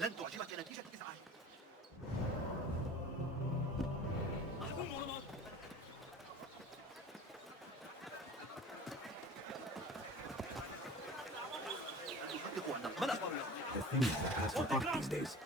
لن تعجبك نتيجة إزعاج. The things that pass for art these days.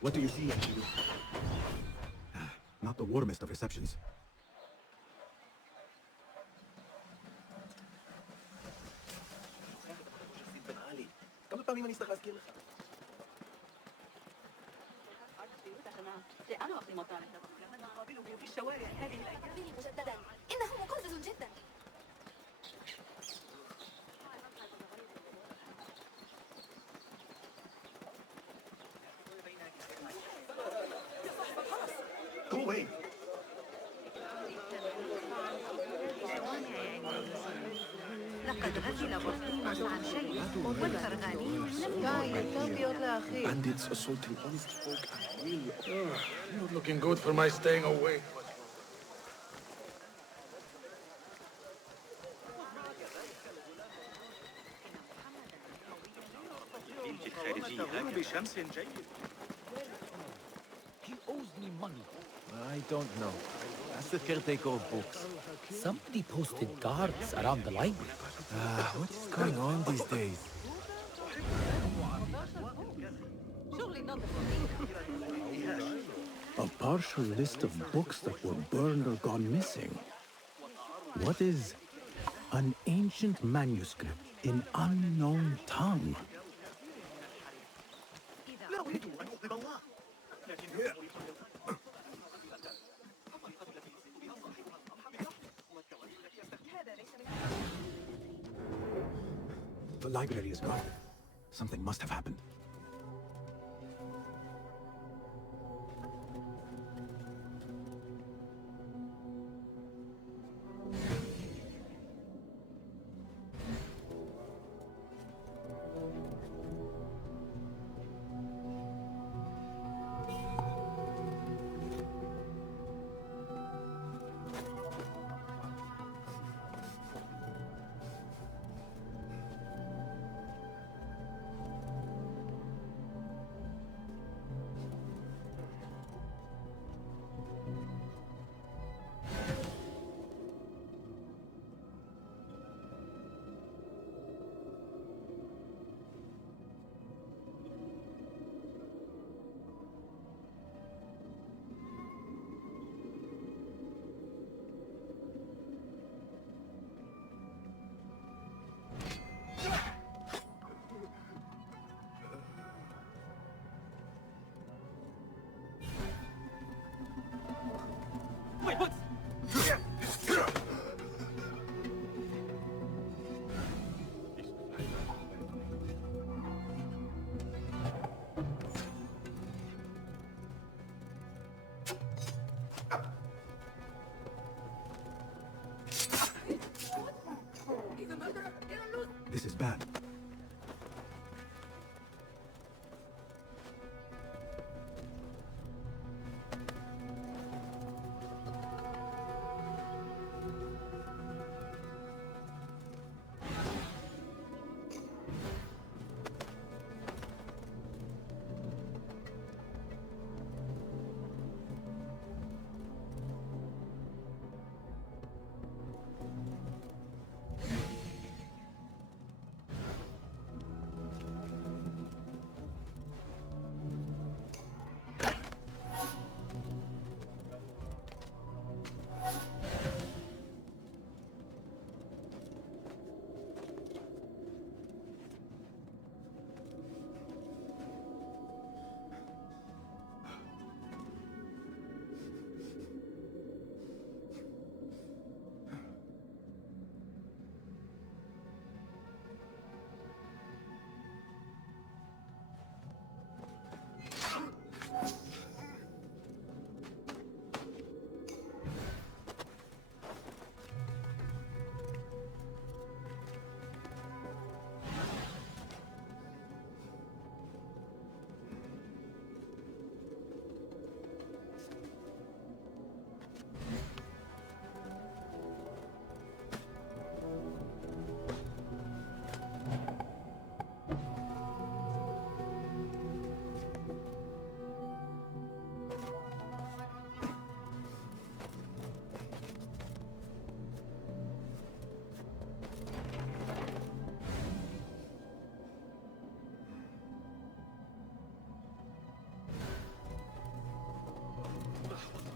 What do you see, Angelou? Not the warmest of receptions. في الشوارع هذه الأيام مجددا إنه مقزز جدا. Go away. لقد غسل بطيمة عن شيء والفرغانين لم Bandits assaulting honest folk and really... Not looking good for my staying away. بشمس جيد. He owes me money. I don't know. That's the caretaker of books. Somebody posted guards around the library. What is going on these days? A partial list of books that were burned or gone missing. What is an ancient manuscript in unknown tongue? The library is gone. Something must have happened. This is bad.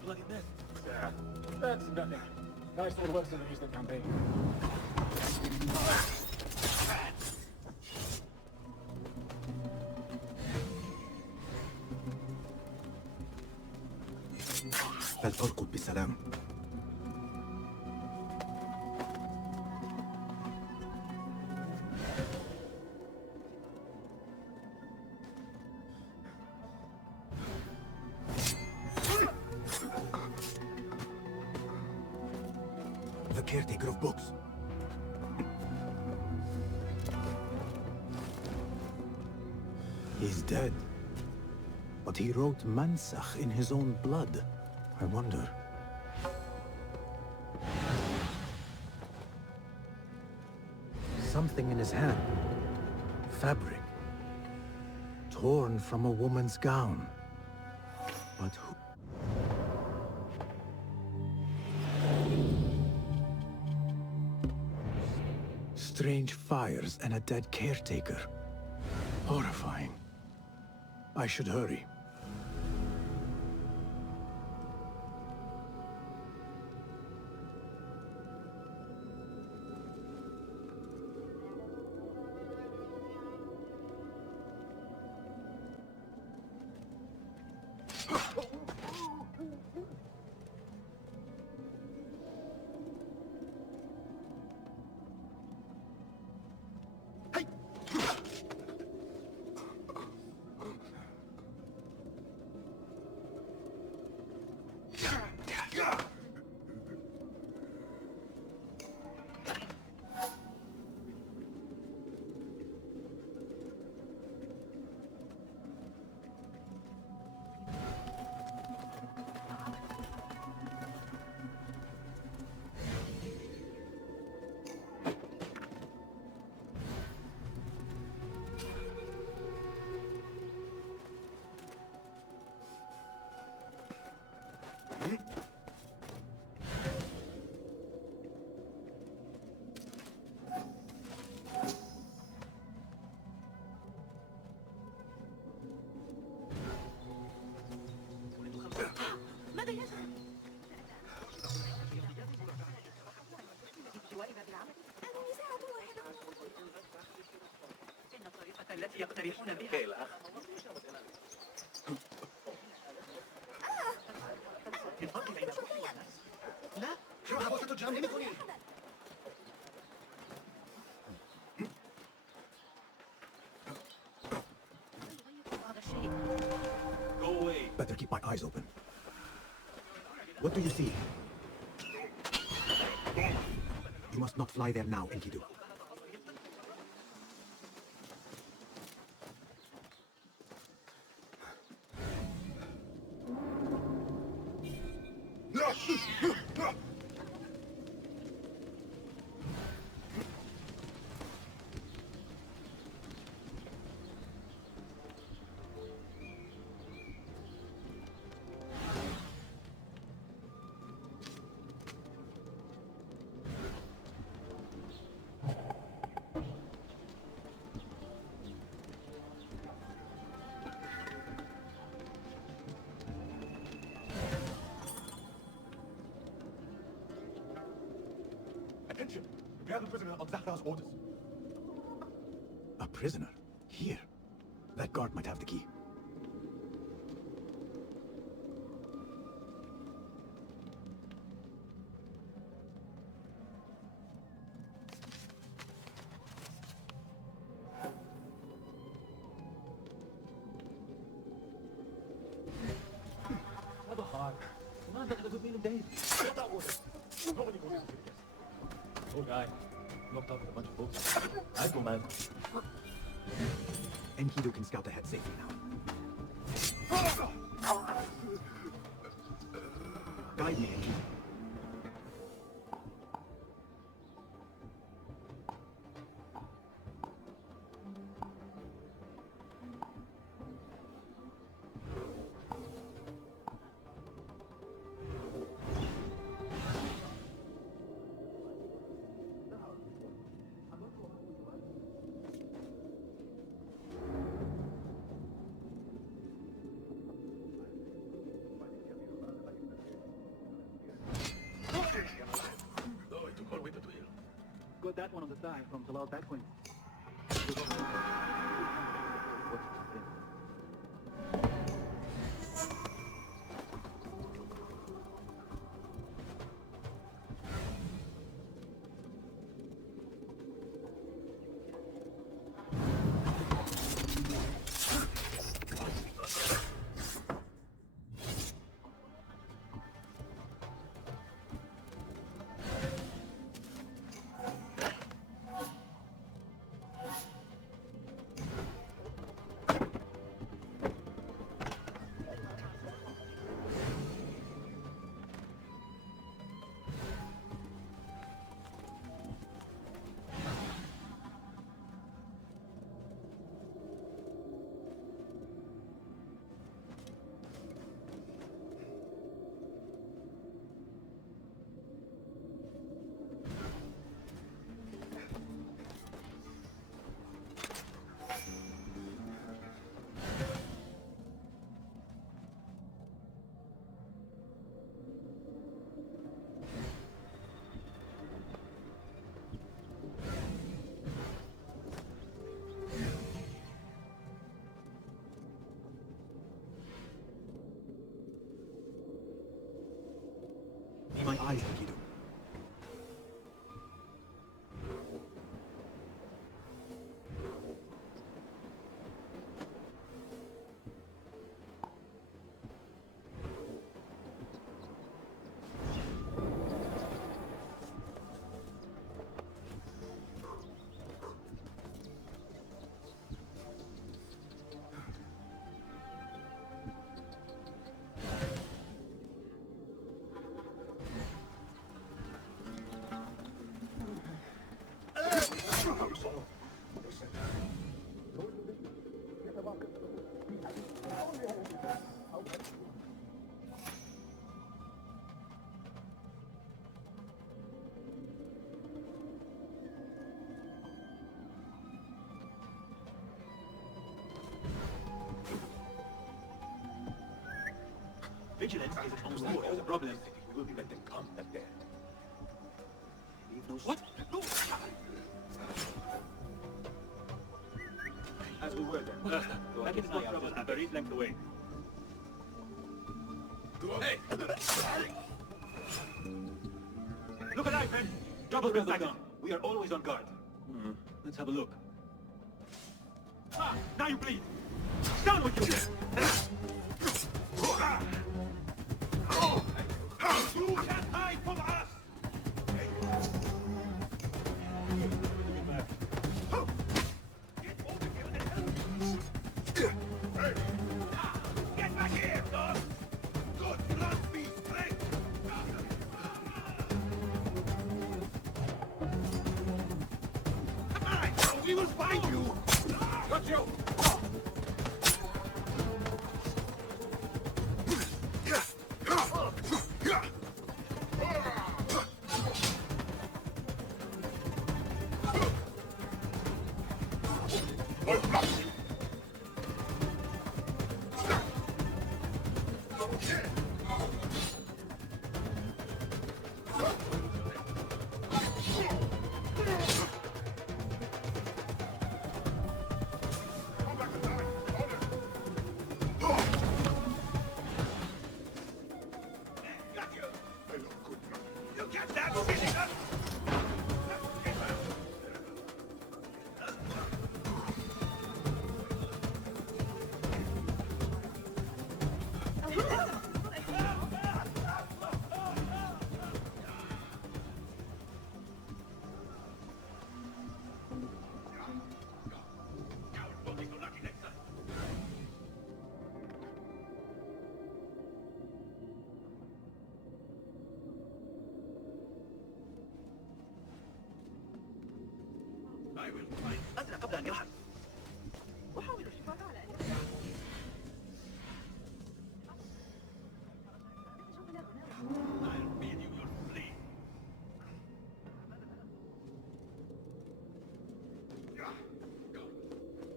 Bloody mess. Yeah, that's nothing. Nice little lesson in the campaign. فلتركض بسلام. The caretaker of books. He's dead. But he wrote Mansakh in his own blood. I wonder. Something in his hand. Fabric. Torn from a woman's gown. But who? Strange fires and a dead caretaker. Horrifying. I should hurry. ماذا يفعل؟ النزاعة واحدة. إن الطريقة التي يقترحون بها الأخ الفرق بين الروح والنفس. لا، روح وسط تجاملني. Go away. Better keep my eyes open. What do you see? You must not fly there now, Enkidu. Attention! Prepare the prisoner on Zahra's orders. A prisoner? Here. That guard might have the key. Have a heart. Man, that could have been a day. What are orders? Nobody will listen to this. Poor guy. Locked up with a bunch of books. I go, man. Enkidu can scout ahead safely now. Guide me, Enkidu. Oh, it took all winter to heal. Got that one on the side from Talal Bedouin. Be my eyes, Enkidu. Vigilance is its own reward. The problem is we will be let them come that day. Leave no what? No! As we were then. That is not trouble a very length away. Hey! Look alive, men! Trouble will back on. We are always on guard. Let's have a look. Ah! Now you bleed! Down with you! You can't hide from us! Get over here and help me! Get back here, dog! Good blood be strength! We will find you! Got you! You get that, citizen? I will find. أزرق قبل أن يرحل. أحاول الحفاظ على أن I'll bid you your flee.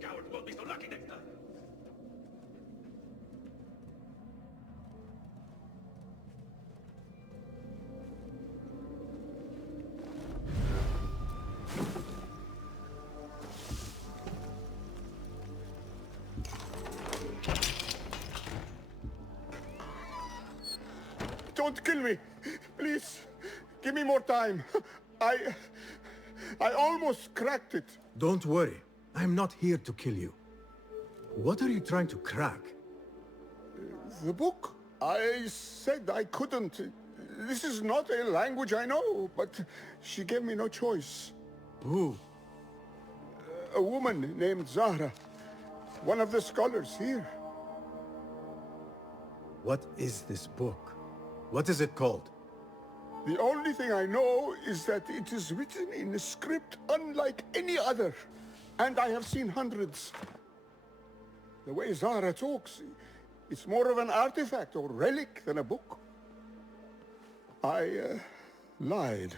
Coward won't be so lucky next time. Don't kill me. Please, give me more time. I almost cracked it. Don't worry. I'm not here to kill you. What are you trying to crack? The book? I said I couldn't. This is not a language I know, but she gave me no choice. Who? A woman named Zahra. One of the scholars here. What is this book? What is it called? The only thing I know is that it is written in a script unlike any other. And I have seen hundreds. The way Zahra talks, it's more of an artifact or relic than a book. I lied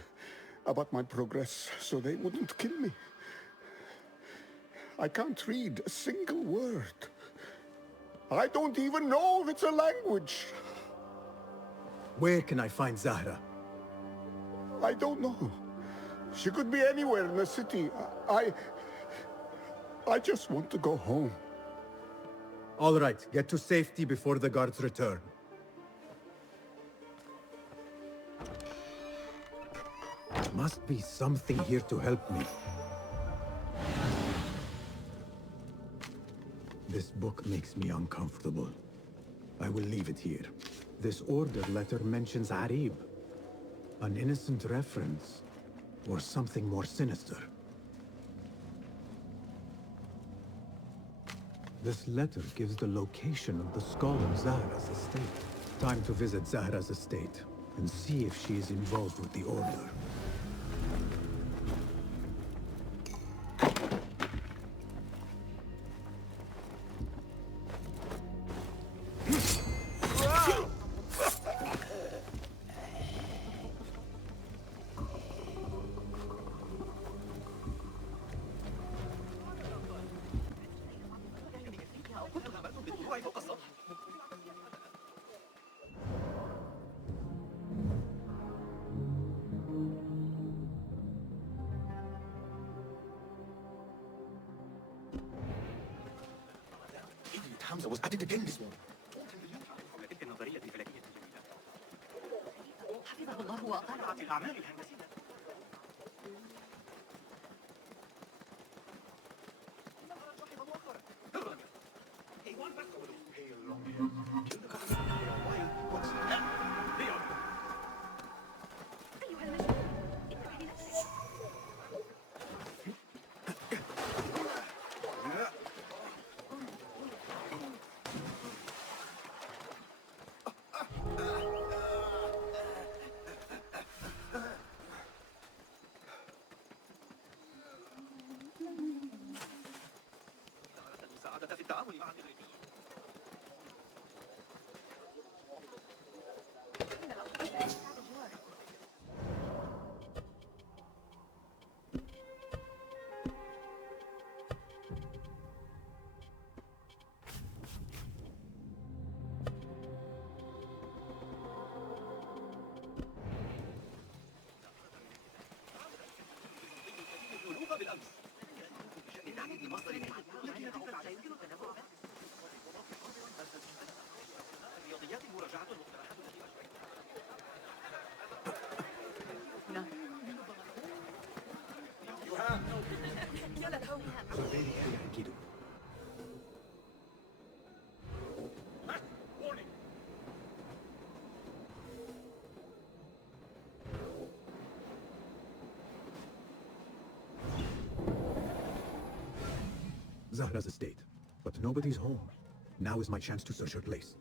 about my progress so they wouldn't kill me. I can't read a single word. I don't even know if it's a language. Where can I find Zahra? I don't know. She could be anywhere in the city. I just want to go home. All right, get to safety before the guards return. Must be something here to help me. This book makes me uncomfortable. I will leave it here. This order letter mentions Arib. An innocent reference, or something more sinister. This letter gives the location of the scholar Zahra's estate. Time to visit Zahra's estate and see if she is involved with the order. Hamza was at it again this morning. حفظه الله وأطاله. الأعمال الهندسية. أيها المجنون، انتبه لنفسك. Zahra's estate, but nobody's home. Now is my chance to search her place.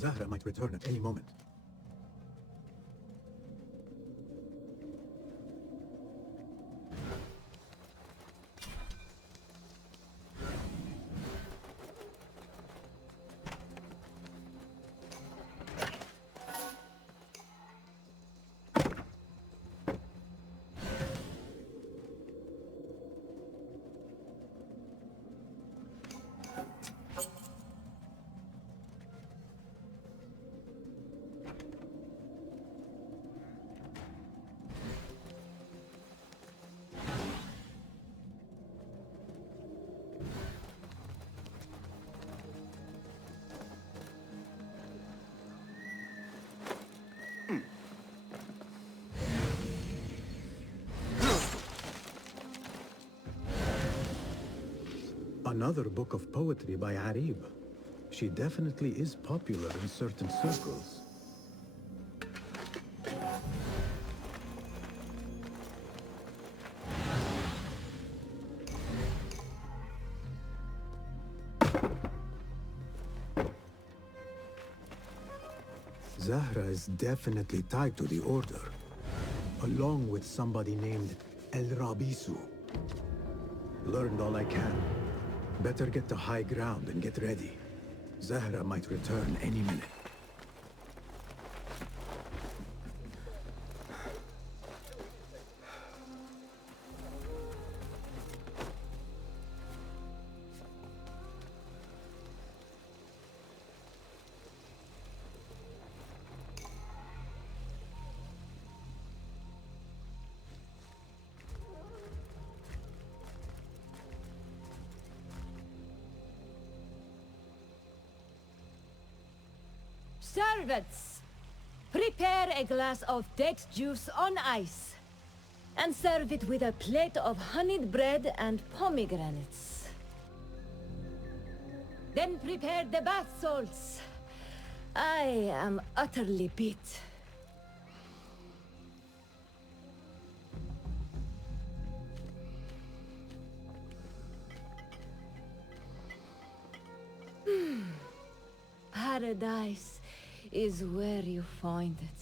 Zahra might return at any moment. Another book of poetry by Arib. She definitely is popular in certain circles. Zahra is definitely tied to the Order, along with somebody named El Rabisu. Learned all I can. Better get to high ground and get ready. Zahra might return any minute. Servants, prepare a glass of date juice on ice, and serve it with a plate of honeyed bread and pomegranates. Then prepare the bath salts. I am utterly beat. Paradise is where you find it.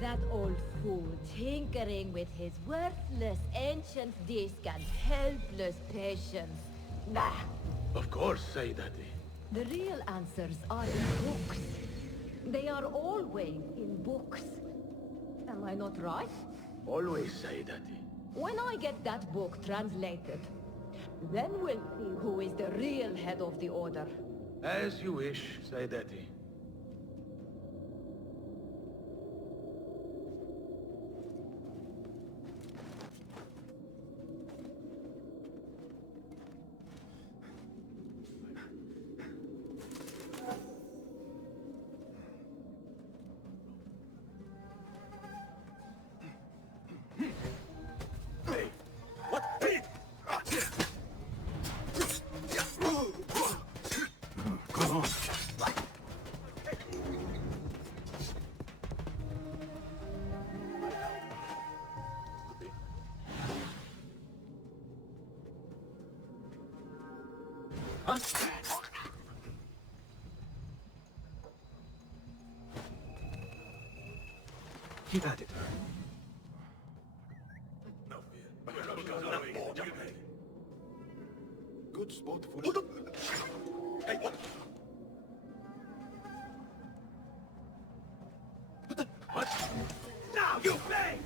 That old fool tinkering with his worthless ancient disc and helpless patience. Nah. Of course, Sayyidati. The real answers are in books. They are always in books. Am I not right? Always, Sayyidati. When I get that book translated, then we'll see who is the real head of the Order. As you wish, Sayyidati. on. Keep at it. Good spot for... Hey, what? What? Now you play!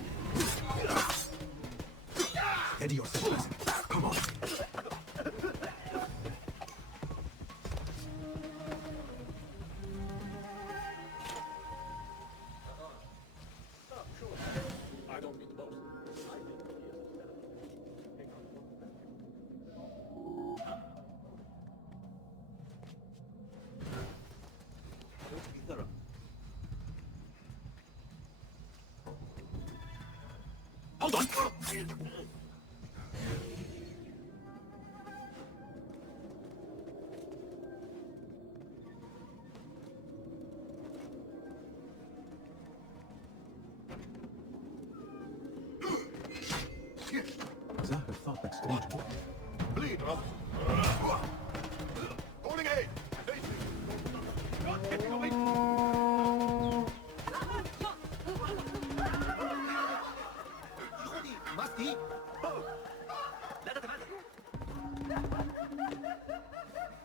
Steady yourself, Basim. Come on. I don't mean to boast. Hold on! Zahra thought that strange book. Bleed, brother. Holding aid.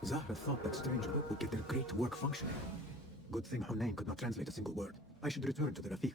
Zahra thought that strange book would get their great work functioning. Good thing Hunayn could not translate a single word. I should return to the Rafiq.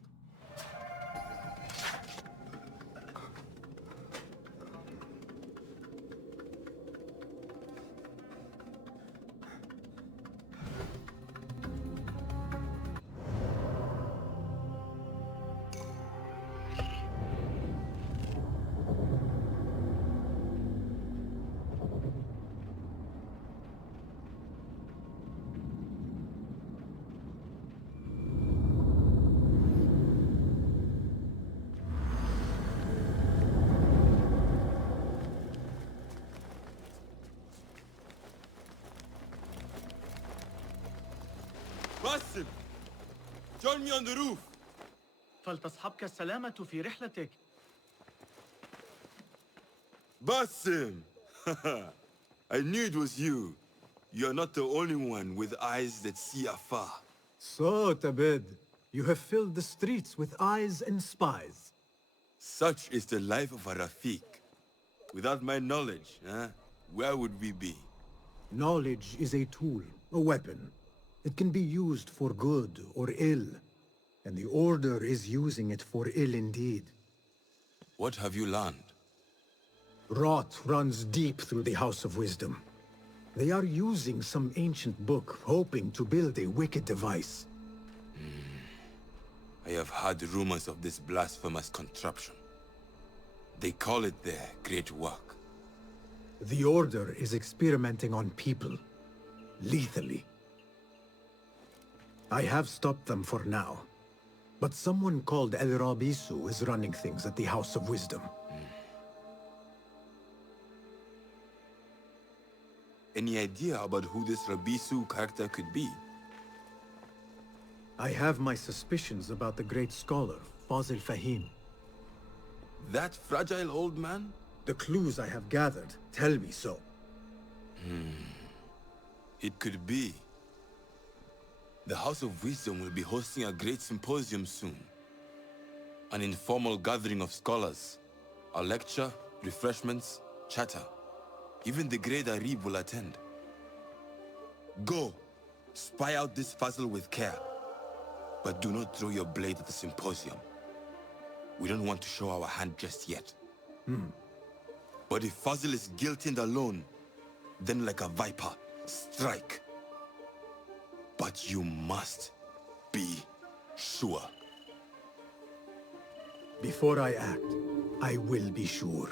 Basim! Join me on the roof! فلتصحبك السلامة في رحلتك. Basim! I knew it was you. You're not the only one with eyes that see afar. So, Tabid, you have filled the streets with eyes and spies. Such is the life of a Rafiq. Without my knowledge, where would we be? Knowledge is a tool, a weapon. It can be used for good or ill, and the Order is using it for ill indeed. What have you learned? Rot runs deep through the House of Wisdom. They are using some ancient book, hoping to build a wicked device. I have heard rumors of this blasphemous contraption. They call it their great work. The Order is experimenting on people, lethally. I have stopped them for now, but someone called El Rabisu is running things at the House of Wisdom. Any idea about who this Rabisu character could be? I have my suspicions about the Great Scholar, Fazil Fahim. That fragile old man? The clues I have gathered tell me so. It could be. The House of Wisdom will be hosting a great symposium soon. An informal gathering of scholars. A lecture, refreshments, chatter. Even the great Arib will attend. Go, spy out this Fazil with care. But do not throw your blade at the symposium. We don't want to show our hand just yet. But if Fazil is guilty and alone, then like a viper, strike. But you must be sure. Before I act, I will be sure.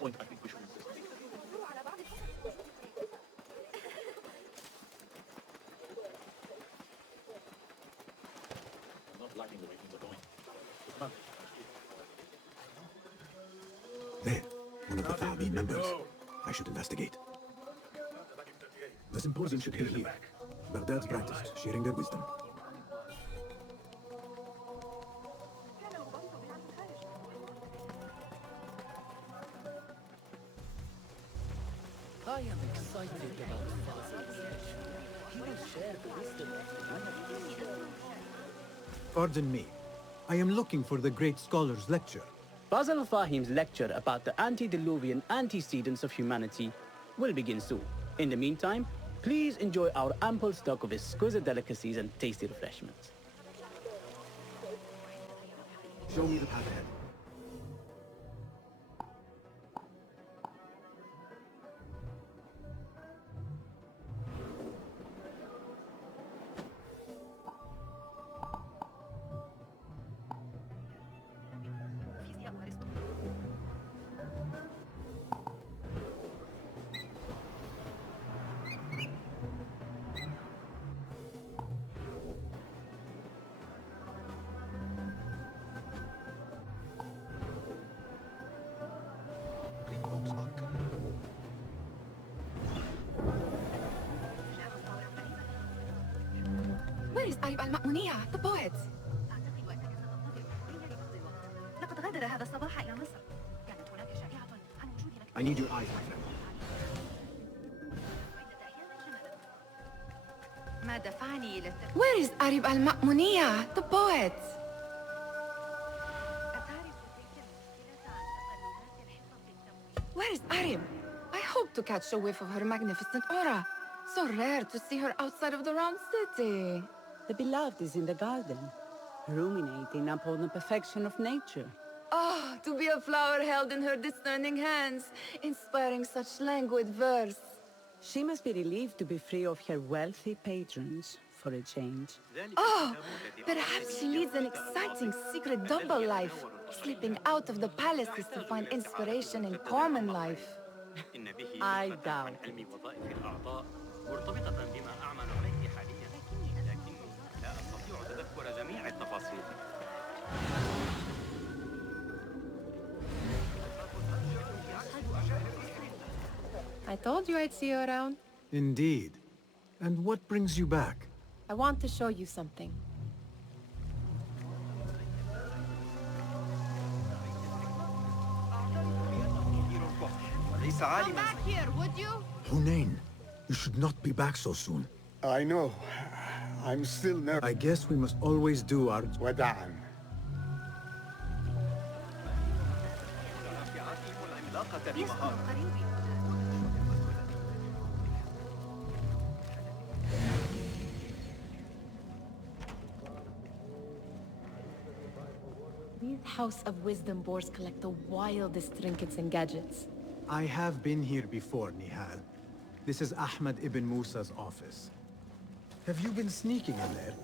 point, I think we should insist. I'm not liking the way things are going. Come on. There, one of the Fahmi members. I should investigate. The symposium should be here. Baghdad's brightest, sharing their wisdom. I am excited about Fazil's lecture. He will share the wisdom of humanity. Pardon me. I am looking for the great scholar's lecture. Fazil Fahim's lecture about the antediluvian antecedents of humanity will begin soon. In the meantime, please enjoy our ample stock of exquisite delicacies and tasty refreshments. Show me the path ahead. Where is Arib al-Ma'muniyah, the poet? لقد غادر هذا الصباح إلى مصر. كانت هناك شائعة عن وجود I need your eyes, my friend. ما دفعني إلى Where is Arib al-Ma'muniyah, the poet? Where is Arib? I hope to catch a whiff of her magnificent aura. So rare to see her outside of the round city. The beloved is in the garden, ruminating upon the perfection of nature. Oh, to be a flower held in her discerning hands, inspiring such languid verse. She must be relieved to be free of her wealthy patrons for a change. Oh, perhaps she leads an exciting secret double life, slipping out of the palaces to find inspiration in common life. I doubt. مرتبطة بما أعمل عليه حاليا، لكني لا أستطيع تذكر جميع التفاصيل. I told you I'd see you around. Indeed. And what brings you back? I want to show you something. Come back here, would you? Hunain, you should not be back so soon. I know. I'm still nervous. I guess we must always do our... وداعاً. These House of Wisdom boars collect the wildest trinkets and gadgets. I have been here before, Nihal. This is Ahmad ibn Musa's office. Have you been sneaking in there?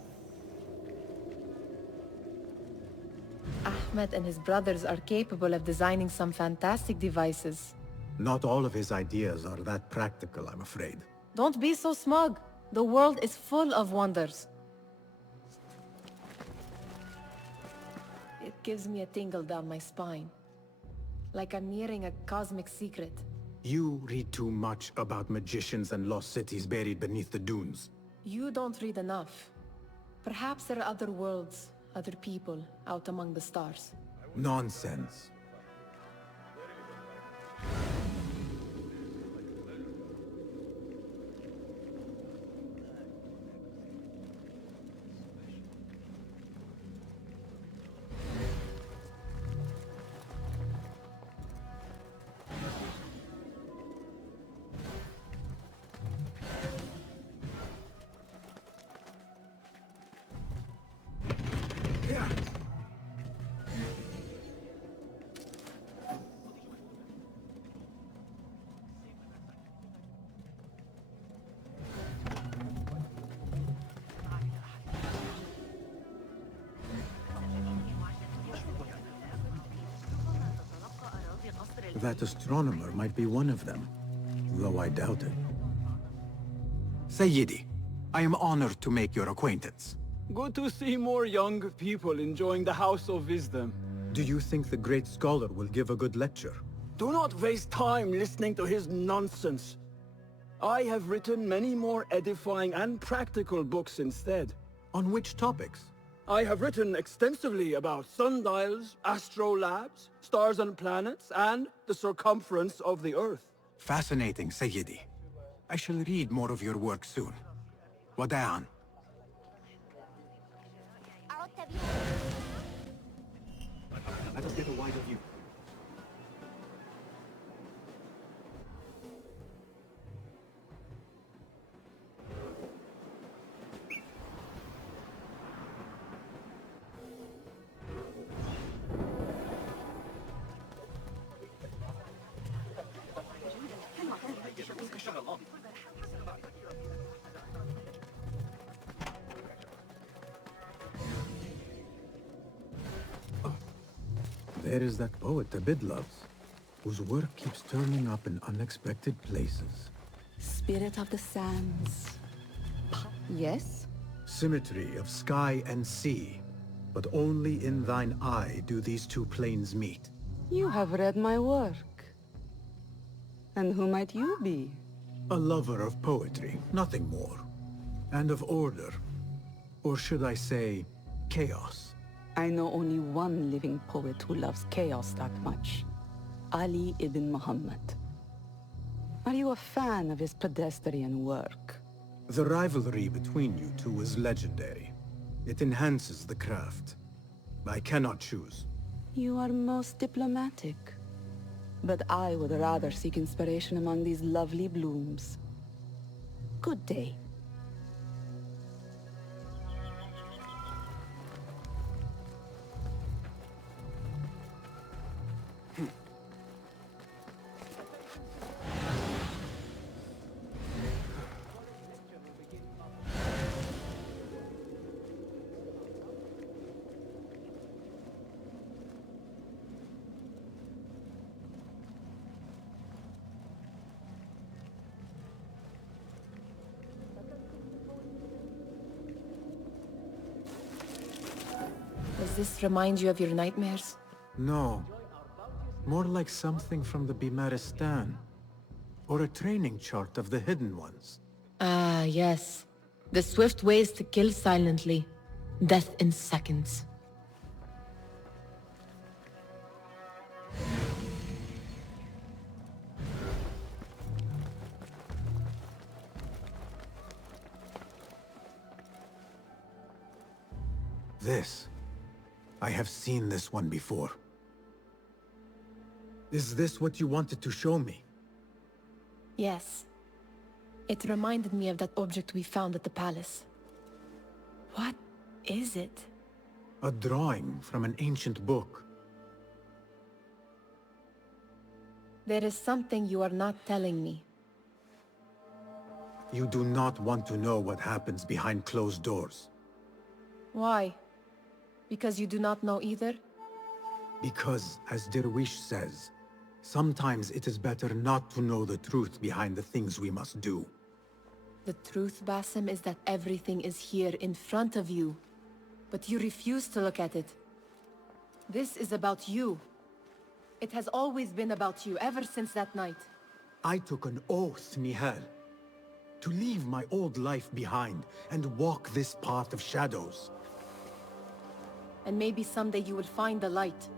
Ahmed and his brothers are capable of designing some fantastic devices. Not all of his ideas are that practical, I'm afraid. Don't be so smug. The world is full of wonders. It gives me a tingle down my spine. Like I'm nearing a cosmic secret. You read too much about magicians and lost cities buried beneath the dunes. You don't read enough. Perhaps there are other worlds, other people, out among the stars. Nonsense. That astronomer might be one of them, though I doubt it. Sayyidi, I am honored to make your acquaintance. Good to see more young people enjoying the House of Wisdom. Do you think the Great Scholar will give a good lecture? Do not waste time listening to his nonsense. I have written many more edifying and practical books instead. On which topics? I have written extensively about sundials, astrolabes, stars and planets, and the circumference of the Earth. Fascinating, Sayyidi. I shall read more of your work soon. Wada'an. Let us get a wider view. There is that poet Abid loves, whose work keeps turning up in unexpected places. Spirit of the sands. Yes? Symmetry of sky and sea, but only in thine eye do these two planes meet. You have read my work. And who might you be? A lover of poetry, nothing more. And of order. Or should I say, chaos. I know only one living poet who loves chaos that much. Ali ibn Muhammad. Are you a fan of his pedestrian work? The rivalry between you two is legendary. It enhances the craft. I cannot choose. You are most diplomatic. But I would rather seek inspiration among these lovely blooms. Good day. Does this remind you of your nightmares? No. More like something from the Bimaristan. Or a training chart of the Hidden Ones. Ah, yes. The swift ways to kill silently. Death in seconds. This. I have seen this one before. Is this what you wanted to show me? Yes. It reminded me of that object we found at the palace. What is it? A drawing from an ancient book. There is something you are not telling me. You do not want to know what happens behind closed doors. Why? Because you do not know either? Because, as Derwish says, sometimes it is better not to know the truth behind the things we must do. The truth, Basim, is that everything is here in front of you. But you refuse to look at it. This is about you. It has always been about you, ever since that night. I took an oath, Nihal, to leave my old life behind and walk this path of shadows. And maybe someday you will find the light.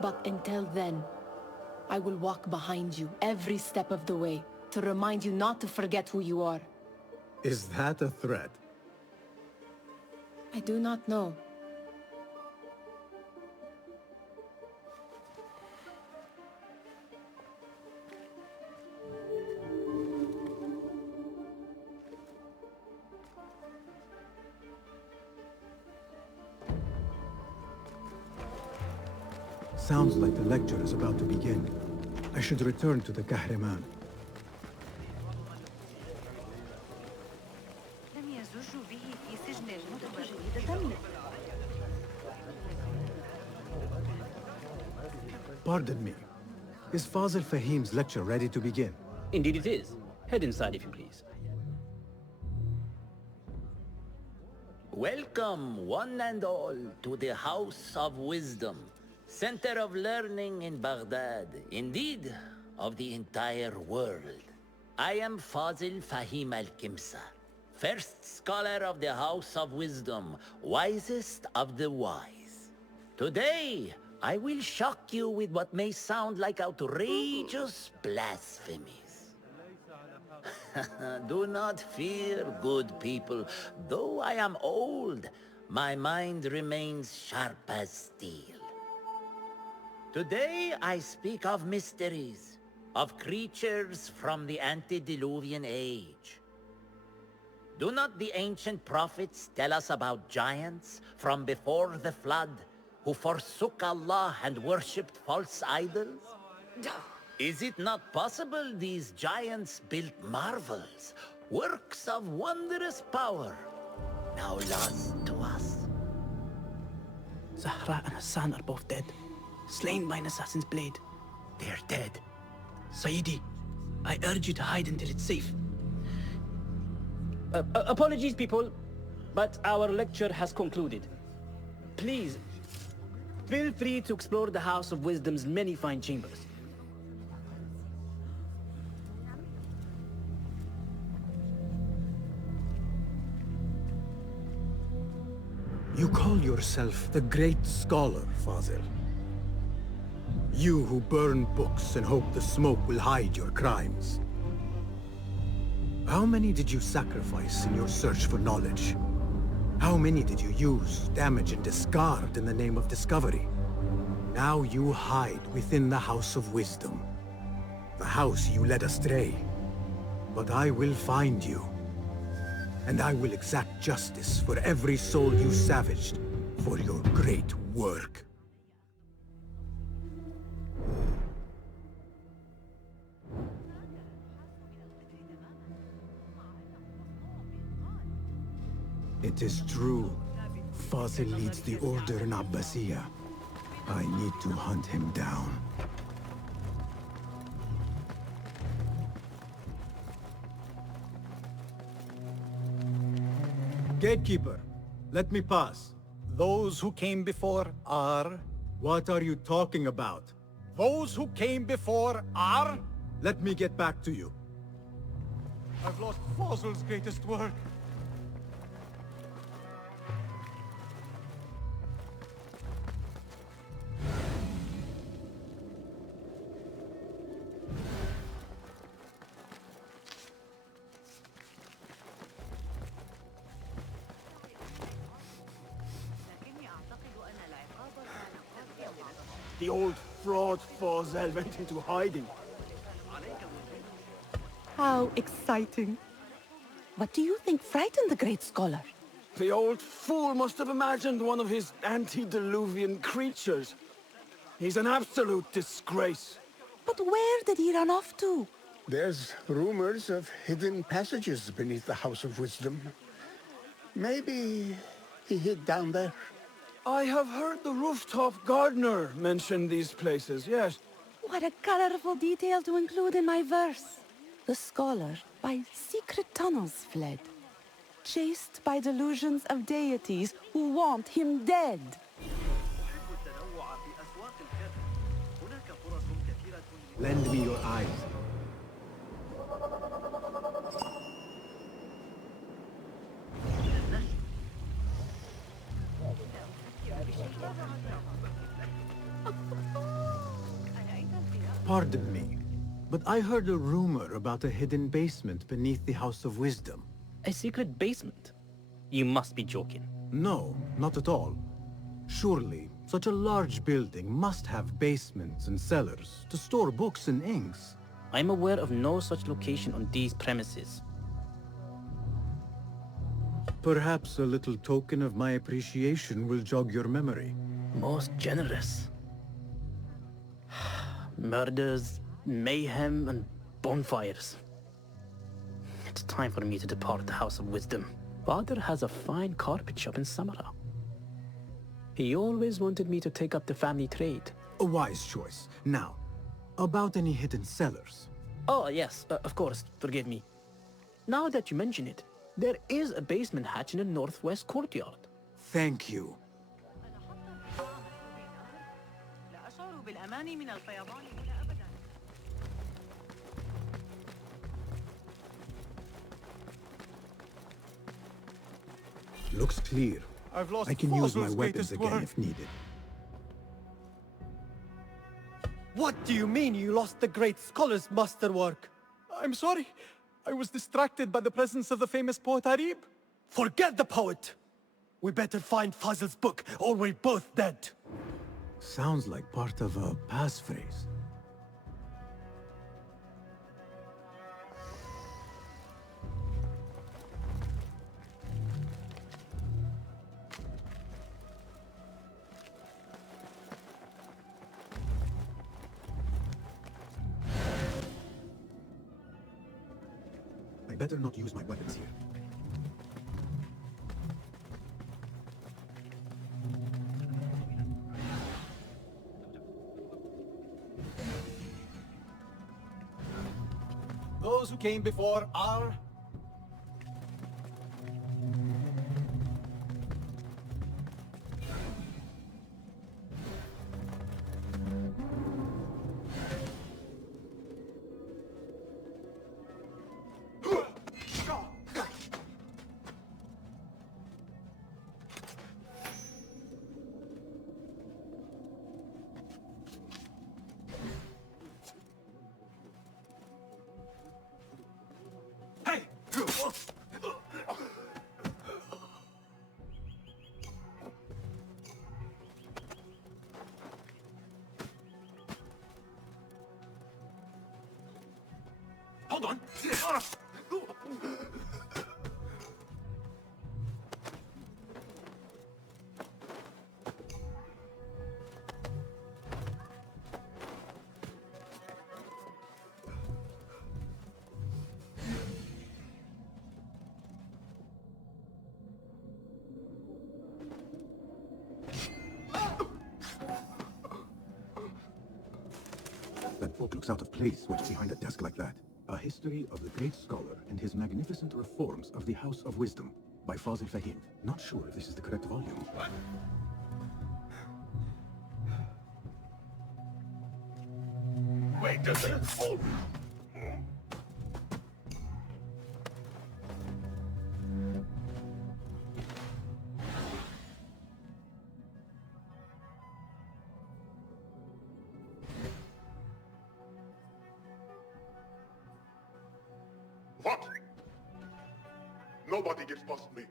But until then, I will walk behind you every step of the way to remind you not to forget who you are. Is that a threat? I do not know. Sounds like the lecture is about to begin. I should return to the Kahraman. Pardon me. Is Fazil Fahim's lecture ready to begin? Indeed it is. Head inside if you please. Welcome, one and all, to the House of Wisdom, center of learning in Baghdad, indeed, of the entire world. I am Fazil Fahim al-Kimsa, first scholar of the House of Wisdom, wisest of the wise. Today, I will shock you with what may sound like outrageous blasphemies. Do not fear, good people. Though I am old, my mind remains sharp as steel. Today I speak of mysteries, of creatures from the antediluvian age. Do not the ancient prophets tell us about giants from before the flood who forsook Allah and worshipped false idols? Is it not possible these giants built marvels, works of wondrous power, now lost to us? Zahra and Hassan are both dead, slain by an assassin's blade. They're dead. Sayyidi, I urge you to hide until it's safe. Apologies, people, but our lecture has concluded. Please, feel free to explore the House of Wisdom's many fine chambers. You call yourself the Great Scholar, Fazil. You who burn books and hope the smoke will hide your crimes. How many did you sacrifice in your search for knowledge? How many did you use, damage, and discard in the name of discovery? Now you hide within the House of Wisdom. The house you led astray. But I will find you. And I will exact justice for every soul you savaged for your great work. It is true. Fazil leads the order in Abbasiyya. I need to hunt him down. Gatekeeper, let me pass. Those who came before are... What are you talking about? Those who came before are... Let me get back to you. I've lost Fazil's greatest work. The old fraud Fazil went into hiding. How exciting. What do you think frightened the great scholar? The old fool must have imagined one of his antediluvian creatures. He's an absolute disgrace. But where did he run off to? There's rumors of hidden passages beneath the House of Wisdom. Maybe he hid down there. I have heard the rooftop gardener mention these places, yes. What a colorful detail to include in my verse. The scholar by secret tunnels fled, chased by delusions of deities who want him dead. Lend me your eyes. Pardon me, but I heard a rumor about a hidden basement beneath the House of Wisdom. A secret basement? You must be joking. No, not at all. Surely, such a large building must have basements and cellars to store books and inks. I'm aware of no such location on these premises. Perhaps a little token of my appreciation will jog your memory. Most generous. Murders, mayhem, and bonfires. It's time for me to depart the House of Wisdom. Father has a fine carpet shop in Samara. He always wanted me to take up the family trade. A wise choice. Now, about any hidden cellars. Oh, yes, of course, forgive me. Now that you mention it, there is a basement hatch in the northwest courtyard. Thank you. Looks clear. I've lost I can use my Fazil's weapons greatest again work. if needed. What do you mean you lost the Great Scholar's masterwork? I'm sorry. I was distracted by the presence of the famous poet Arib. Forget the poet! We better find Fazil's book, or we're both dead. Sounds like part of a passphrase. I better not use my weapons here. Those who came before are... Hold on. That book looks out of place what's behind a desk like that. A History of the Great Scholar and His Magnificent Reforms of the House of Wisdom by Fazil Fahim. Not sure if this is the correct volume. Wait a minute. Oh. What? Nobody gets past me.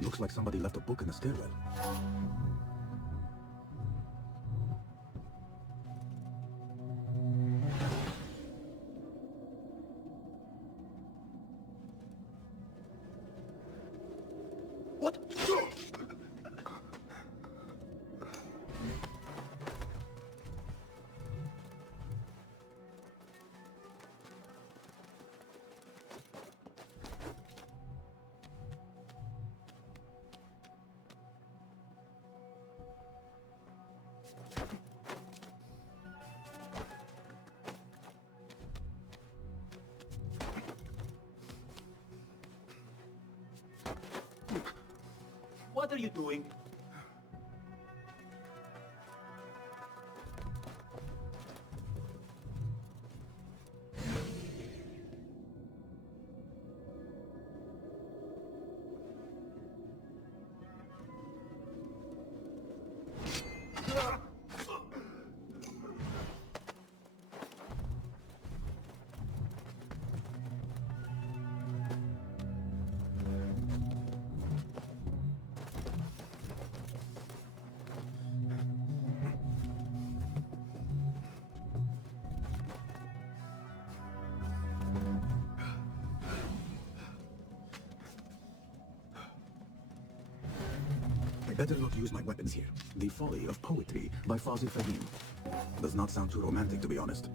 Looks like somebody left a book in the stairwell. What? What are you doing? better not use my weapons here. The Folly of Poetry by Fazil Fahim. Does not sound too romantic, to be honest.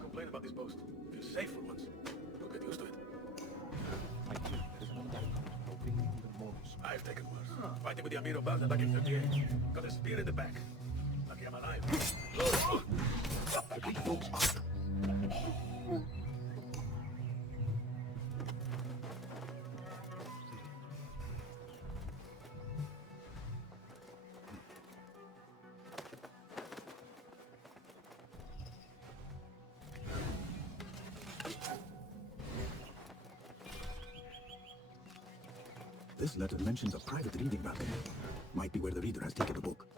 Complain about this post. Feels safe for once. You'll get used to it. I've taken worse. Fighting with the Amir of Baghdad back in 38. Got a spear in the back. Lucky I'm alive. The big folks are. This letter mentions a private reading balcony. Might be where the reader has taken the book.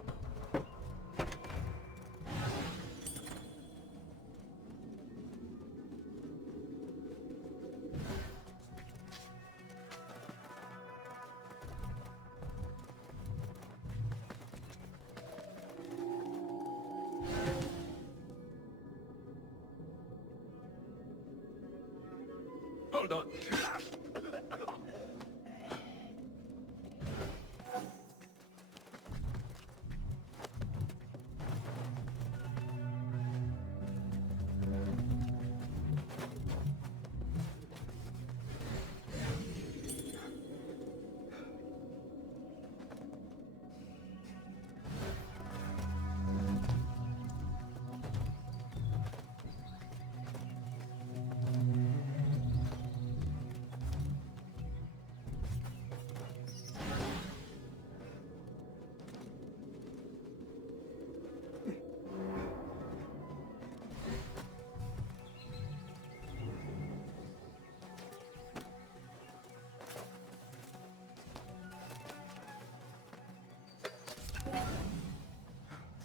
Hold on.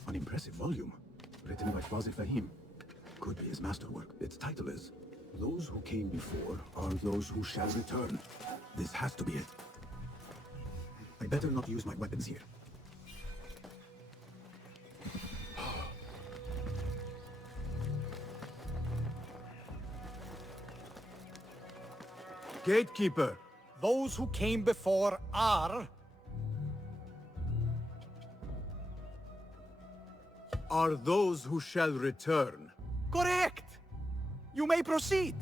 An impressive volume, written by Fazil Fahim. Could be his masterwork. Its title is, Those Who Came Before Are Those Who Shall Return. This has to be it. I better not use my weapons here. Gatekeeper, those who came before are those who shall return. Correct! You may proceed.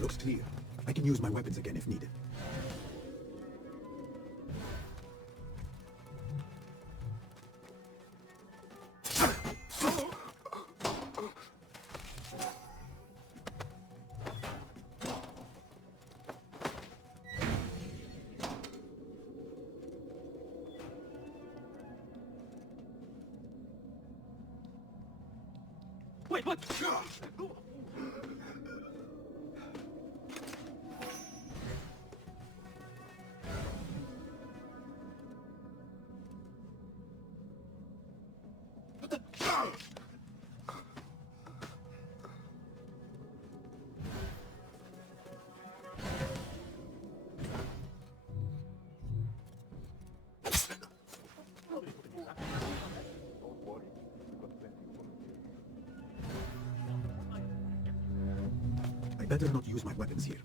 Looks clear. I can use my weapons again if needed. Wait, what? better not use my weapons here.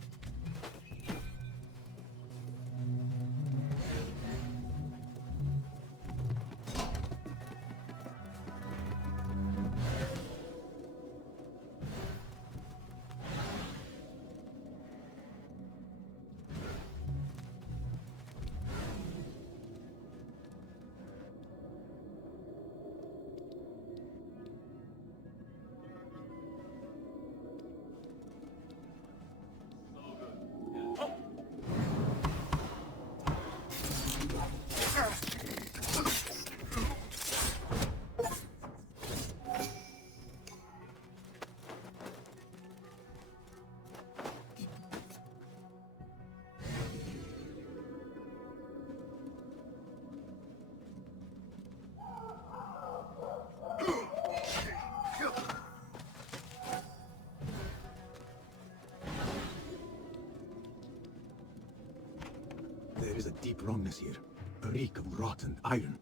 There is a deep wrongness here. A reek of rotten iron.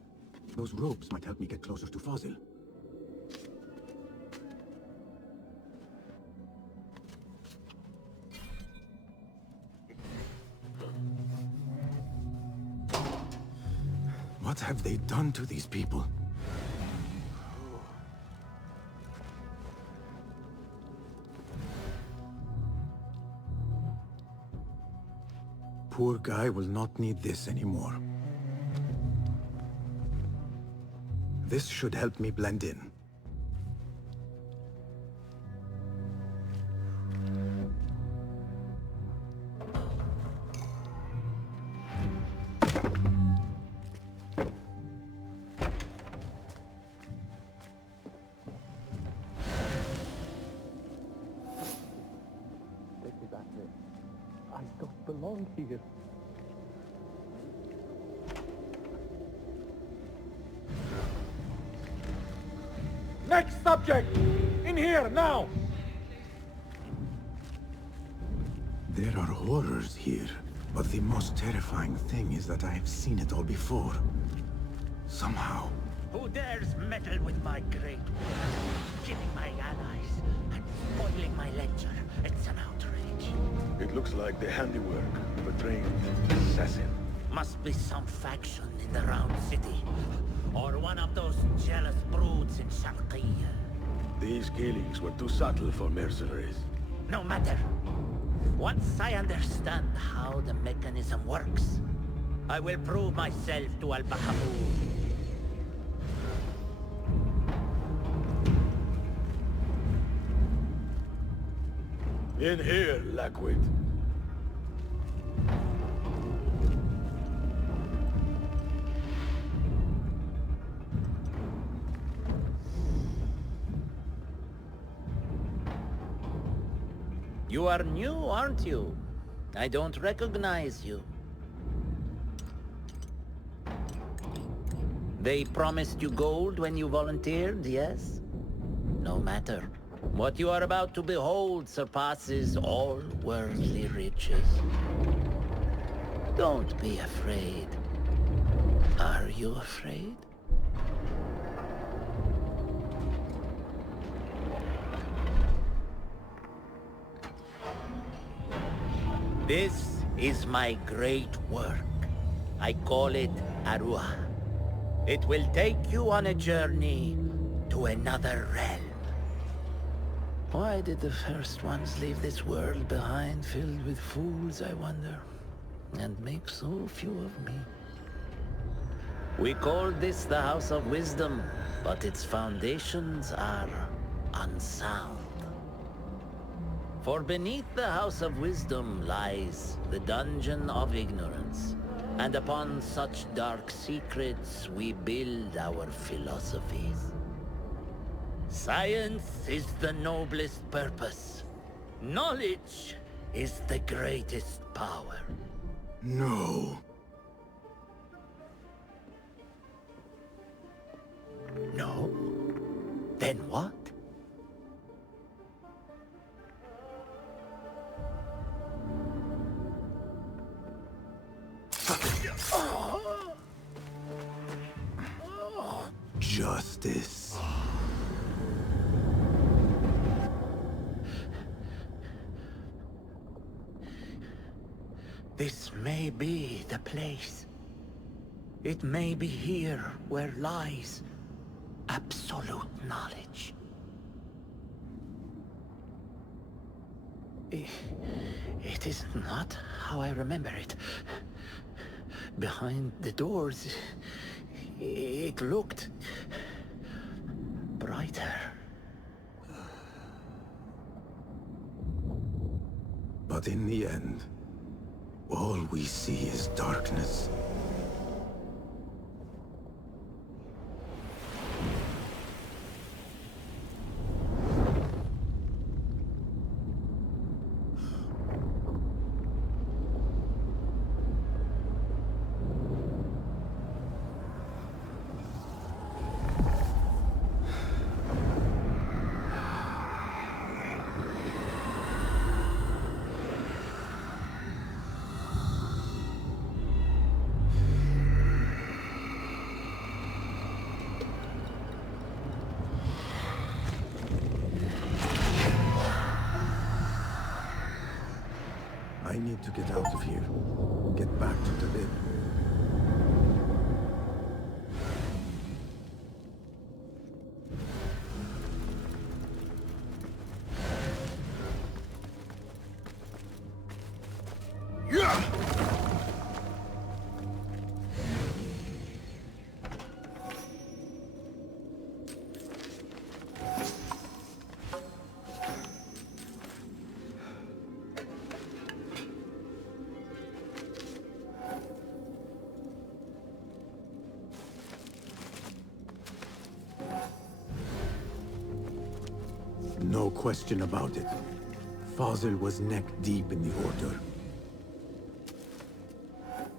Those ropes might help me get closer to Fazil. What have they done to these people? Poor guy will not need this anymore. This should help me blend in. Take me back there. I don't belong here. Next subject! In here, now! There are horrors here, but the most terrifying thing is that I have seen it all before. Somehow. Who dares meddle with my great work, killing my allies, and spoiling my lecture? It's an outrage. It looks like the handiwork of a trained assassin. Must be some faction in the Round City, or one of those jealous broods in Sharqiyya. These killings were too subtle for mercenaries. No matter. Once I understand how the mechanism works, I will prove myself to Al-Bahaboon. In here, Lackwit. You are new, aren't you? I don't recognize you. They promised you gold when you volunteered, yes? No matter. What you are about to behold surpasses all worldly riches. Don't be afraid. Are you afraid? This is my great work. I call it Arwah. It will take you on a journey to another realm. Why did the first ones leave this world behind, filled with fools, I wonder, and make so few of me? We called this the House of Wisdom, but its foundations are unsound. For beneath the House of Wisdom lies the Dungeon of Ignorance, and upon such dark secrets we build our philosophies. Science is the noblest purpose. Knowledge is the greatest power. No. No? Then what? Justice. This may be the place. It may be here where lies absolute knowledge. It is not how I remember it. Behind the doors, it looked brighter. But in the end, all we see is darkness. I need to get out of here. Get back to the lid. No question about it. Fazil was neck-deep in the Order.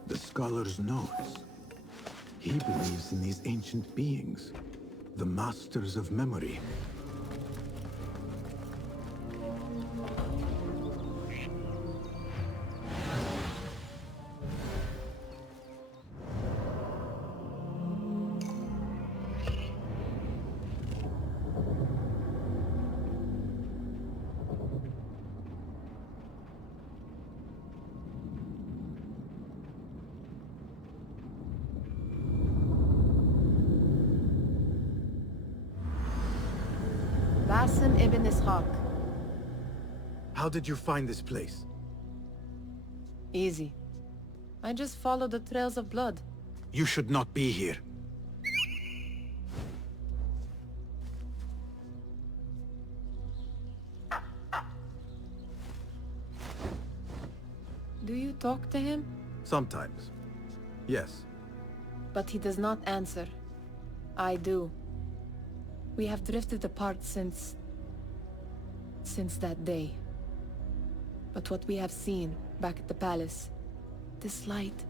The Scholar's notes. He believes in these ancient beings, the masters of memory. Basim ibn Ishaq. How did you find this place? Easy. I just followed the trails of blood. You should not be here. Do you talk to him? Sometimes. Yes. But he does not answer. I do. We have drifted apart since that day. But what we have seen back at the palace, this light,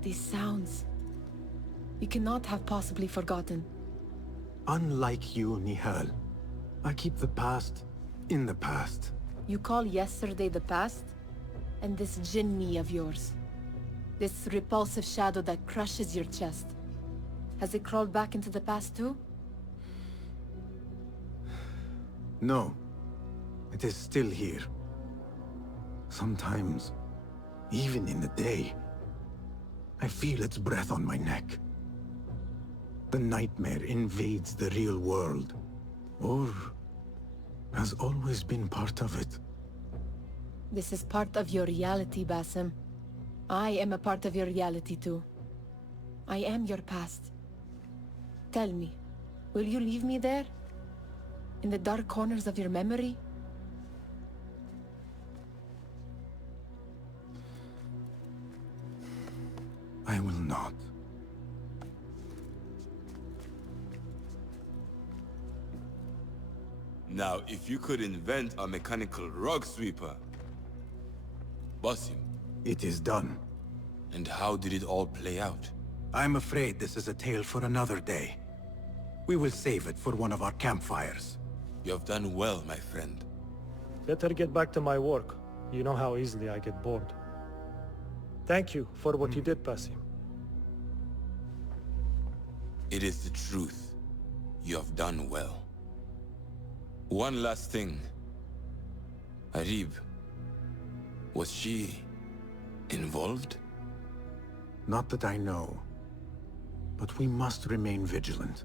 these sounds, we cannot have possibly forgotten. Unlike you, Nihal, I keep the past in the past. You call yesterday the past? And this jinni of yours, this repulsive shadow that crushes your chest, has it crawled back into the past too? No. It is still here. Sometimes, even in the day, I feel its breath on my neck. The nightmare invades the real world, or has always been part of it. This is part of your reality, Basim. I am a part of your reality too. I am your past. Tell me, will you leave me there? In the dark corners of your memory? I will not. Now, if you could invent a mechanical rug sweeper. Basim. It is done. And how did it all play out? I'm afraid this is a tale for another day. We will save it for one of our campfires. You have done well, my friend. Better get back to my work. You know how easily I get bored. Thank you for what you did, Basim. It is the truth. You have done well. One last thing. Arib. Was she involved? Not that I know. But we must remain vigilant.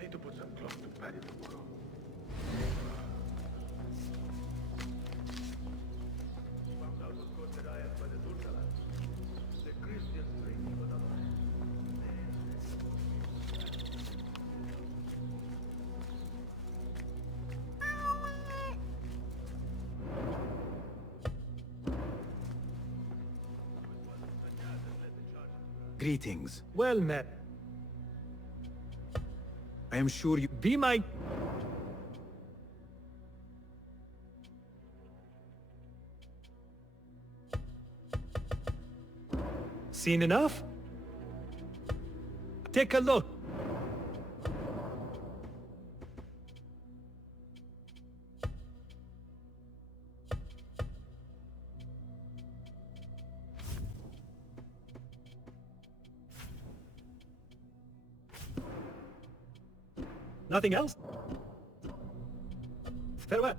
Need to put some cloth to pad it tomorrow. Found out what caused the riot by the Sultanate. The Christians drinking with other. Greetings. Well met. I am sure you... Be my... Seen enough? Take a look. Nothing else? Farewell.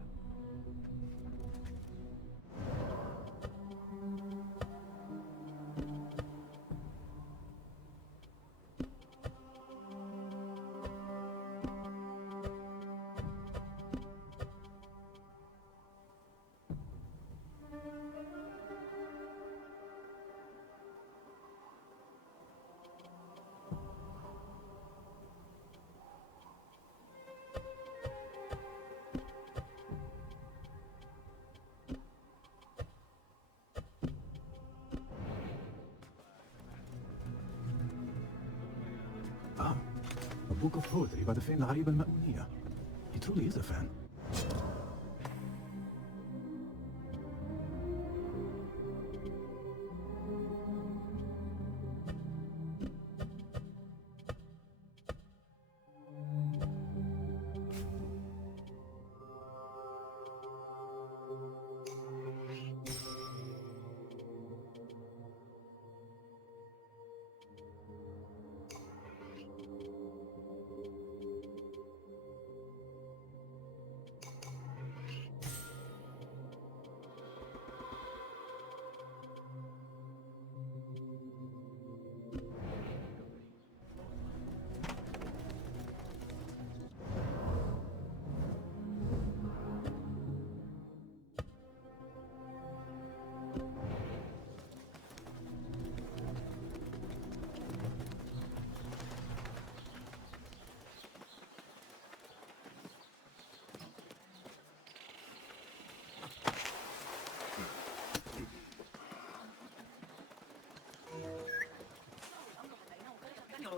A book of poetry by the famed Gharib al-Ma'muniyah. He truly is a fan.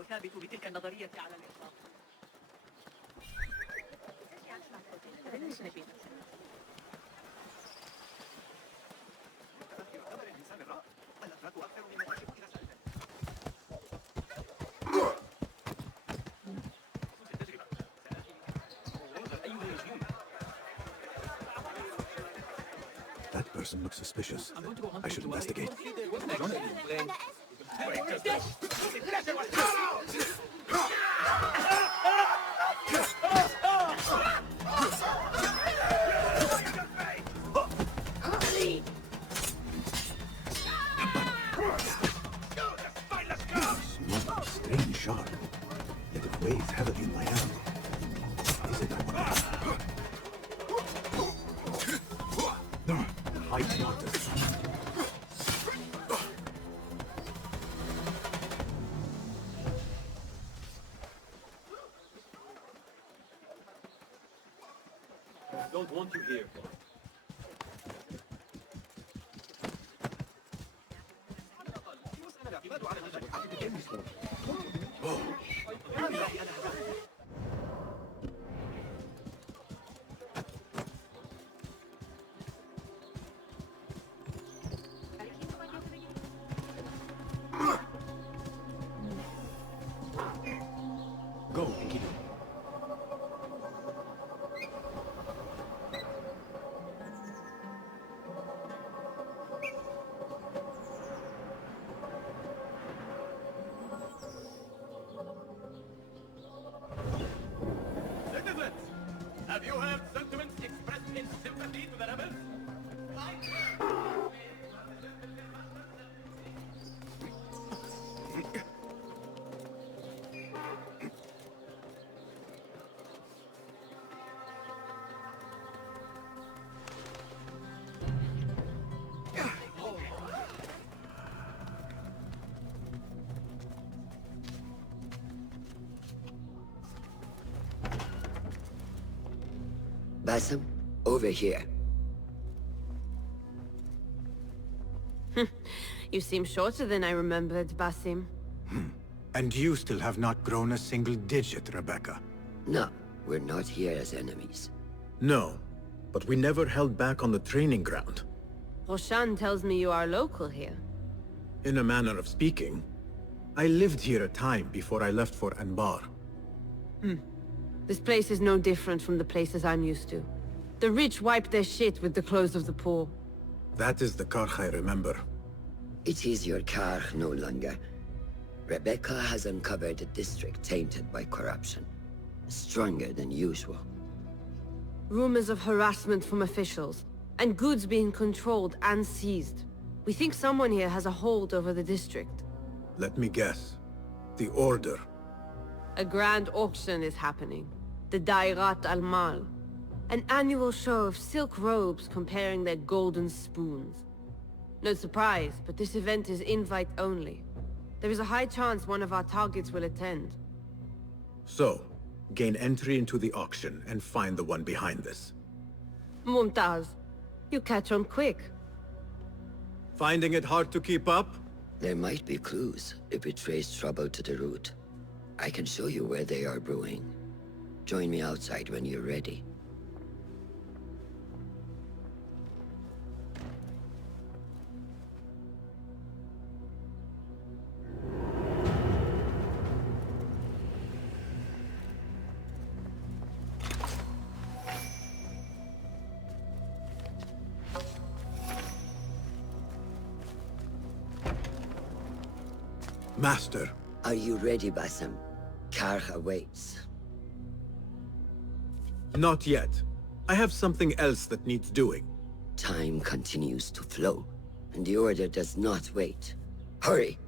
ثابت بتلك النظرية على الإطلاق. That person looks suspicious. I should investigate. Strange shot. Yet it weighs heavily in my hand. Is it, I wonder? Hide markers. Don't want you here. Basim, over here. You seem shorter than I remembered, Basim. And you still have not grown a single digit, Rebecca. No, we're not here as enemies. No, but we never held back on the training ground. Roshan tells me you are local here. In a manner of speaking, I lived here a time before I left for Anbar. This place is no different from the places I'm used to. The rich wipe their shit with the clothes of the poor. That is the Karkh I remember. It is your Karkh no longer. Rebecca has uncovered a district tainted by corruption. Stronger than usual. Rumors of harassment from officials, and goods being controlled and seized. We think someone here has a hold over the district. Let me guess. The Order. A grand auction is happening. The Dairat al-Mal. An annual show of silk robes comparing their golden spoons. No surprise, but this event is invite only. There is a high chance one of our targets will attend. So, gain entry into the auction and find the one behind this. Mumtaz, you catch on quick. Finding it hard to keep up? There might be clues if we trace trouble to the root. I can show you where they are brewing. Join me outside when you're ready. Master. Are you ready, Basim? Karkh awaits. Not yet. I have something else that needs doing. Time continues to flow, and the Order does not wait. Hurry!